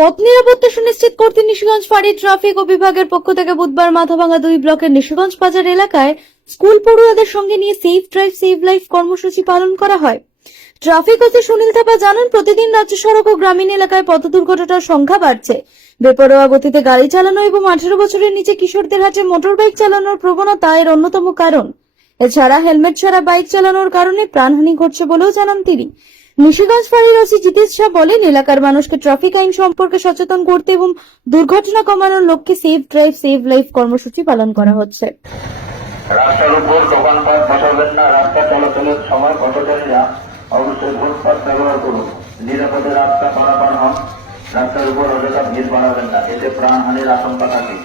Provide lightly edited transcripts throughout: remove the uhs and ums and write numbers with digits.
পথ নিরাপত্তা সুনিশ্চিত করতে নিশিগঞ্জ ফাঁড়ি ট্রাফিক ও বিভাগের পক্ষ থেকে বুধবার মাথাভাঙ্গা 2 ব্লকের নিশিগঞ্জ বাজার এলাকায় স্কুল পড়ুয়াদের সঙ্গে নিয়ে সেফ ড্রাইভ সেভ লাইফ কর্মসূচি পালন করা হয়। ট্রাফিক ওসি সুনীল থাপা জানান, প্রতিদিন রাজ্য সড়ক ও গ্রামীণ এলাকায় পথ দুর্ঘটনার সংখ্যা বাড়ছে। বেপরোয়া গতিতে গাড়ি চালানো এবং 18 বছরের নিচে কিশোরদের হাতে মোটর বাইক চালানোর প্রবণতা এর অন্যতম কারণ। এছাড়া হেলমেট ছাড়া বাইক চালানোর কারণে প্রাণহানি ঘটছে বলেও জানান তিনি। নিশিগঞ্জ ফাঁড়ির ওসি জিতেশ শাহ বলেন, এলাকার মানুষকে ট্রাফিক আইন সম্পর্কে সচেতন করতে এবং দুর্ঘটনা কমানোর লক্ষ্যে সেফ ড্রাইভ সেভ লাইফ কর্মসূচি পালন করা হচ্ছে। রাস্তার উপর দোকানপাট বসাবেন না। রাস্তা চলাচলের সময় পথচারীরা অবশ্যই ফুটপাত ব্যবহার করুন। নিরাপদে রাস্তা পারাপার হন। রাস্তার উপর অযথা ভিড় বাড়াবেন না, এতে প্রাণহানির আশঙ্কা থাকে।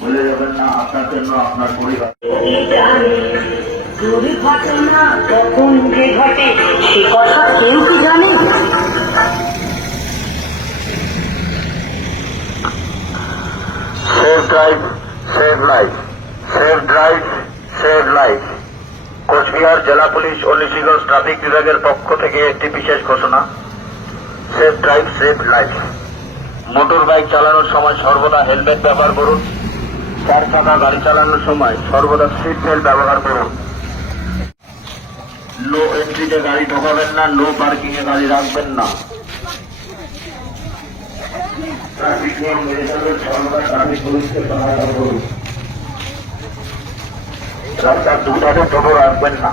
ভুলে যাবেন না আপনার জন্য আপনার পরিবার। দুর্ঘটনা কখন যে ঘটে সে কথা কেউ কি জানে? Save drive save life, save drive save life. Cooch Behar জেলা পুলিশ ও নিশিগঞ্জ ট্রাফিক বিভাগের পক্ষ থেকে একটি বিশেষ ঘোষণা। Save drive save life. Motor bike চালানোর সময় সর্বদা হেলমেট ব্যবহার করুন। 4 চাকা গাড়ি চালানোর সময় সর্বদা সিট বেল্ট ব্যবহার করুন। নো এন্ট্রিতে গাড়ি ঢোকাবেন না। নো পার্কিং এ গাড়ি রাখবেন না। ট্রাফিক নিয়ম মেনে চলবেন। সর্বদা ট্রাফিক পুলিশকে সহায়তা করুন। রাস্তার দুধারে টোটো রাখবেন না।